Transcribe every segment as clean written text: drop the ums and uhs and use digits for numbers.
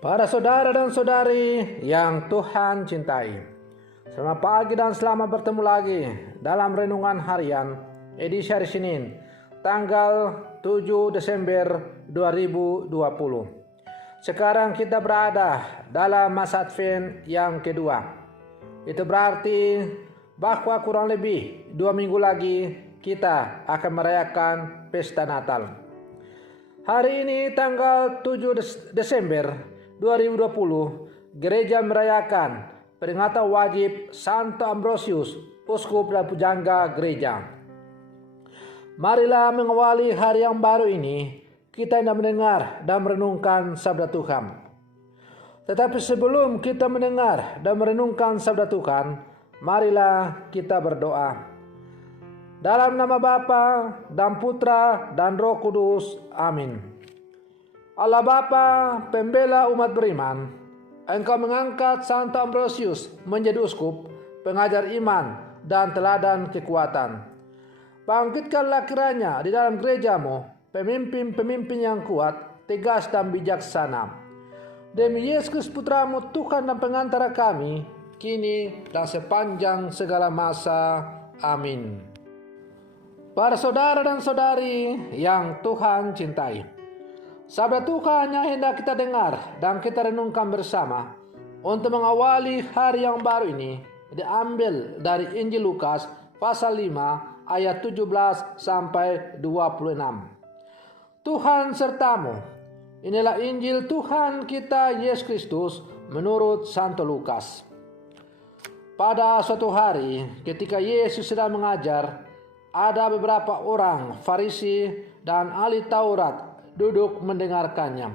Para saudara dan saudari yang Tuhan cintai, selamat pagi dan selamat bertemu lagi dalam Renungan Harian edisi hari Senin, tanggal 7 Desember 2020. Sekarang kita berada dalam masa Advent yang kedua. Itu berarti bahwa kurang lebih 2 minggu lagi kita akan merayakan pesta Natal. Hari ini tanggal 7 Desember 2020, gereja merayakan peringatan wajib Santo Ambrosius, uskup dan pujangga gereja. Marilah mengawali hari yang baru ini, kita hendak mendengar dan merenungkan sabda Tuhan. Tetapi sebelum kita mendengar dan merenungkan sabda Tuhan, marilah kita berdoa. Dalam nama Bapa dan Putra dan Roh Kudus, amin. Allah Bapa, pembela umat beriman, Engkau mengangkat Santo Ambrosius menjadi uskup, pengajar iman dan teladan kekuatan. Bangkitkanlah kiranya di dalam gerejamu pemimpin-pemimpin yang kuat, tegas dan bijaksana. Demi Yesus Putramu, Tuhan dan pengantara kami, kini dan sepanjang segala masa. Amin. Para saudara dan saudari yang Tuhan cintai, sabda Tuhan yang hendak kita dengar dan kita renungkan bersama untuk mengawali hari yang baru ini diambil dari Injil Lukas pasal 5 ayat 17 sampai 26. Tuhan sertamu. Inilah Injil Tuhan kita Yesus Kristus menurut Santo Lukas. Pada suatu hari ketika Yesus sedang mengajar, ada beberapa orang Farisi dan ahli Taurat duduk mendengarkannya.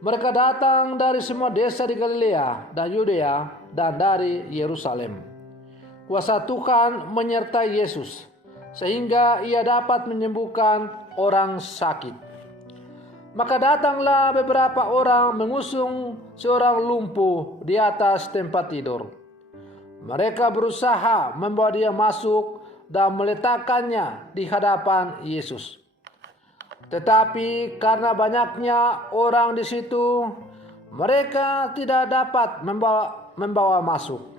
Mereka datang dari semua desa di Galilea dan Yudea dan dari Yerusalem. Kuasa Tuhan menyertai Yesus sehingga ia dapat menyembuhkan orang sakit. Maka datanglah beberapa orang mengusung seorang lumpuh di atas tempat tidur. Mereka berusaha membawa dia masuk dan meletakkannya di hadapan Yesus. Tetapi karena banyaknya orang di situ, mereka tidak dapat membawa masuk.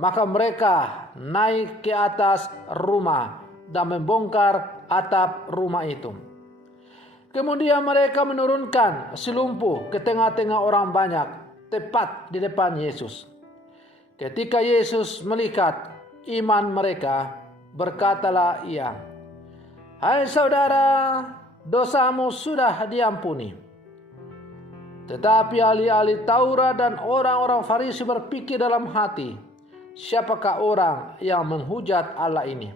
Maka mereka naik ke atas rumah dan membongkar atap rumah itu. Kemudian mereka menurunkan si lumpuh ke tengah-tengah orang banyak, tepat di depan Yesus. Ketika Yesus melihat iman mereka, berkatalah ia, "Hai saudara, dosamu sudah diampuni." Tetapi ahli-ahli Taurat dan orang-orang Farisi berpikir dalam hati, siapakah orang yang menghujat Allah ini?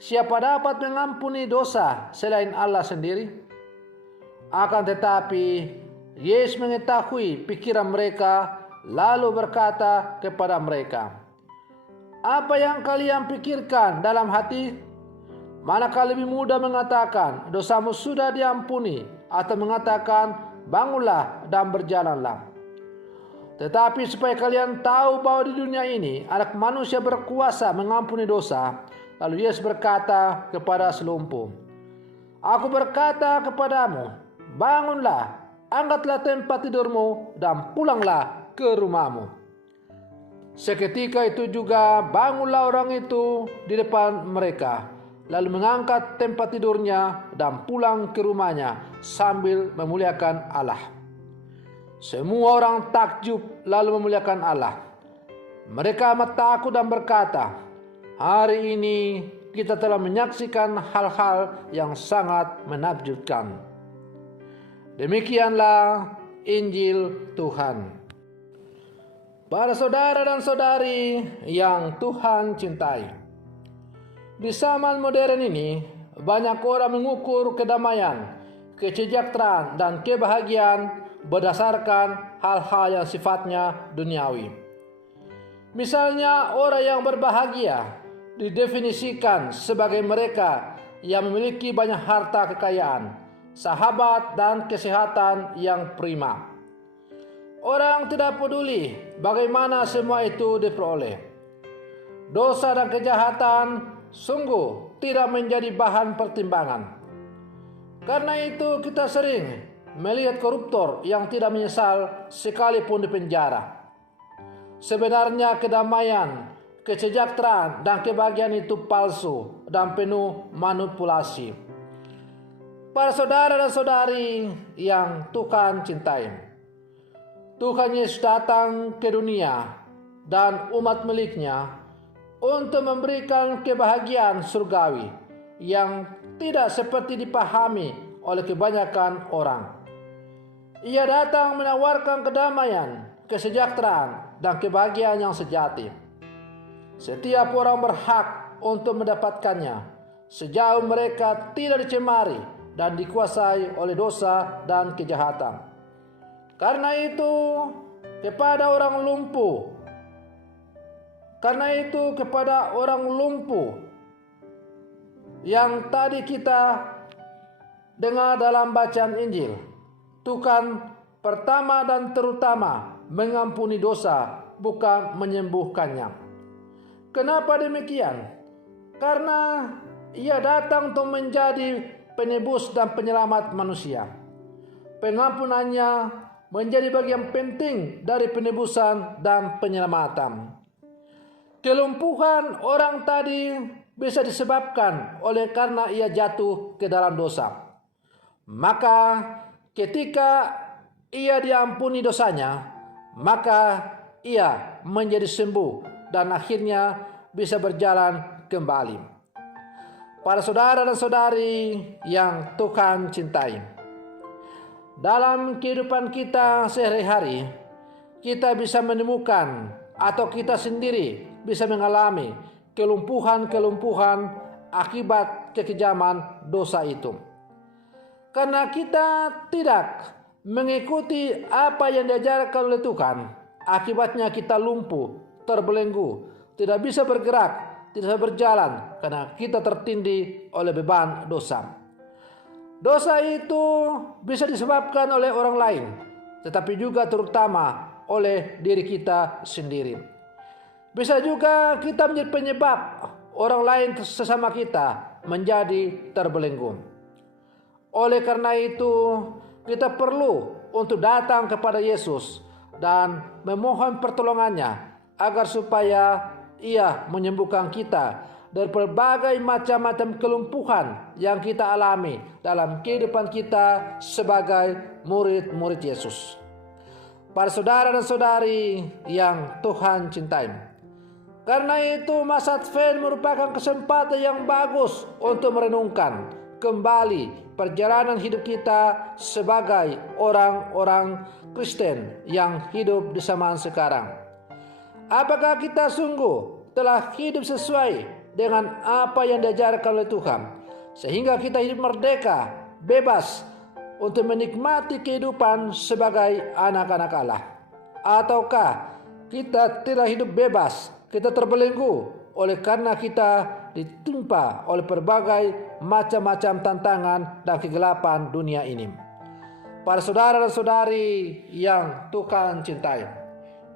Siapa dapat mengampuni dosa selain Allah sendiri? Akan tetapi Yesus mengetahui pikiran mereka, lalu berkata kepada mereka, "Apa yang kalian pikirkan dalam hati? Manakah lebih mudah mengatakan dosamu sudah diampuni atau mengatakan bangunlah dan berjalanlah? Tetapi supaya kalian tahu bahwa di dunia ini Anak Manusia berkuasa mengampuni dosa." Lalu Yesus berkata kepada si lumpuh, "Aku berkata kepadamu, bangunlah, angkatlah tempat tidurmu dan pulanglah ke rumahmu." Seketika itu juga bangunlah orang itu di depan mereka, lalu mengangkat tempat tidurnya dan pulang ke rumahnya sambil memuliakan Allah. Semua orang takjub lalu memuliakan Allah. Mereka amat takut dan berkata, "Hari ini kita telah menyaksikan hal-hal yang sangat menakjubkan." Demikianlah Injil Tuhan. Para saudara dan saudari yang Tuhan cintai, di zaman modern ini, banyak orang mengukur kedamaian, kesejahteraan, dan kebahagiaan berdasarkan hal-hal yang sifatnya duniawi. Misalnya, orang yang berbahagia didefinisikan sebagai mereka yang memiliki banyak harta kekayaan, sahabat, dan kesehatan yang prima. Orang tidak peduli bagaimana semua itu diperoleh. Dosa dan kejahatan sungguh tidak menjadi bahan pertimbangan. Karena itu kita sering melihat koruptor yang tidak menyesal sekalipun di penjara. Sebenarnya kedamaian, kesejahteraan, dan kebahagiaan itu palsu dan penuh manipulasi. Para saudara dan saudari yang Tuhan cintai, Tuhan Yesus datang ke dunia dan umat miliknya untuk memberikan kebahagiaan surgawi yang tidak seperti dipahami oleh kebanyakan orang. Ia datang menawarkan kedamaian, kesejahteraan, dan kebahagiaan yang sejati. Setiap orang berhak untuk mendapatkannya, sejauh mereka tidak dicemari dan dikuasai oleh dosa dan kejahatan. Karena itu, kepada orang lumpuh yang tadi kita dengar dalam bacaan Injil, Tuhan pertama dan terutama mengampuni dosa, bukan menyembuhkannya. Kenapa demikian? Karena Ia datang untuk menjadi penebus dan penyelamat manusia. Pengampunannya menjadi bagian penting dari penebusan dan penyelamatan. Kelumpuhan orang tadi bisa disebabkan oleh karena ia jatuh ke dalam dosa. Maka ketika ia diampuni dosanya, maka ia menjadi sembuh dan akhirnya bisa berjalan kembali. Para saudara dan saudari yang Tuhan cintai, dalam kehidupan kita sehari-hari, kita bisa menemukan atau kita sendiri bisa mengalami kelumpuhan-kelumpuhan akibat kekejaman dosa itu. Karena kita tidak mengikuti apa yang diajarkan oleh Tuhan, akibatnya kita lumpuh, terbelenggu, tidak bisa bergerak, tidak bisa berjalan karena kita tertindih oleh beban dosa. Dosa itu bisa disebabkan oleh orang lain, tetapi juga terutama oleh diri kita sendiri. Bisa juga kita menjadi penyebab orang lain sesama kita menjadi terbelenggu. Oleh karena itu, kita perlu untuk datang kepada Yesus dan memohon pertolongannya agar supaya Ia menyembuhkan kita dari berbagai macam-macam kelumpuhan yang kita alami dalam kehidupan kita sebagai murid-murid Yesus. Para saudara dan saudari yang Tuhan cintai, karena itu masa Advent merupakan kesempatan yang bagus untuk merenungkan kembali perjalanan hidup kita sebagai orang-orang Kristen yang hidup di zaman sekarang. Apakah kita sungguh telah hidup sesuai dengan apa yang diajarkan oleh Tuhan, sehingga kita hidup merdeka, bebas untuk menikmati kehidupan sebagai anak-anak Allah? Ataukah kita tidak hidup bebas, kita terbelenggu oleh karena kita ditimpa oleh berbagai macam-macam tantangan dan kegelapan dunia ini? Para saudara dan saudari yang Tuhan cintai,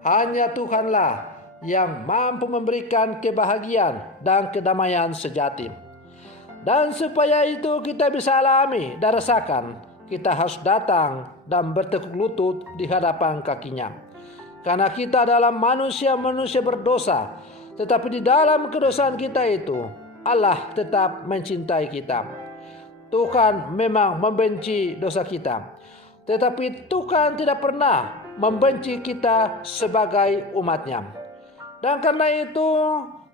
hanya Tuhanlah yang mampu memberikan kebahagiaan dan kedamaian sejati. Dan supaya itu kita bisa alami dan rasakan, kita harus datang dan bertekuk lutut di hadapan kakinya. Karena kita adalah manusia-manusia berdosa, tetapi di dalam kedosaan kita itu Allah tetap mencintai kita. Tuhan memang membenci dosa kita, tetapi Tuhan tidak pernah membenci kita sebagai umatnya. Dan karena itu,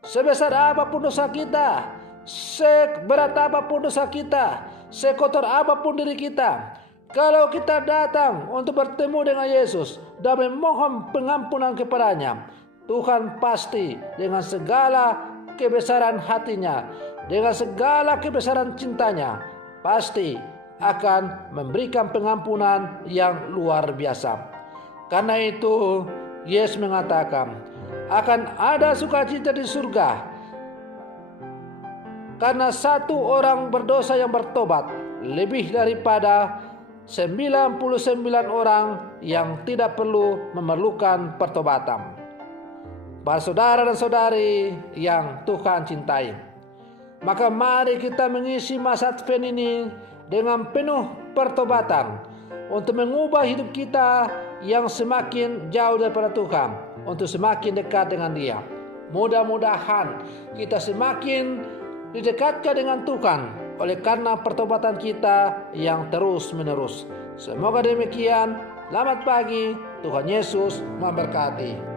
sebesar apapun dosa kita, seberat apapun dosa kita, sekotor apapun diri kita, kalau kita datang untuk bertemu dengan Yesus dan memohon pengampunan kepadanya, Tuhan pasti dengan segala kebesaran hatinya, dengan segala kebesaran cintanya, pasti akan memberikan pengampunan yang luar biasa. Karena itu, Yesus mengatakan, akan ada sukacita di surga karena satu orang berdosa yang bertobat lebih daripada 99 orang yang tidak perlu memerlukan pertobatan. Para saudara dan saudari yang Tuhan cintai, maka mari kita mengisi masa Advent ini dengan penuh pertobatan, untuk mengubah hidup kita yang semakin jauh daripada Tuhan, untuk semakin dekat dengan Dia. Mudah-mudahan kita semakin didekatkan dengan Tuhan oleh karena pertobatan kita yang terus-menerus. Semoga demikian. Selamat pagi, Tuhan Yesus memberkati.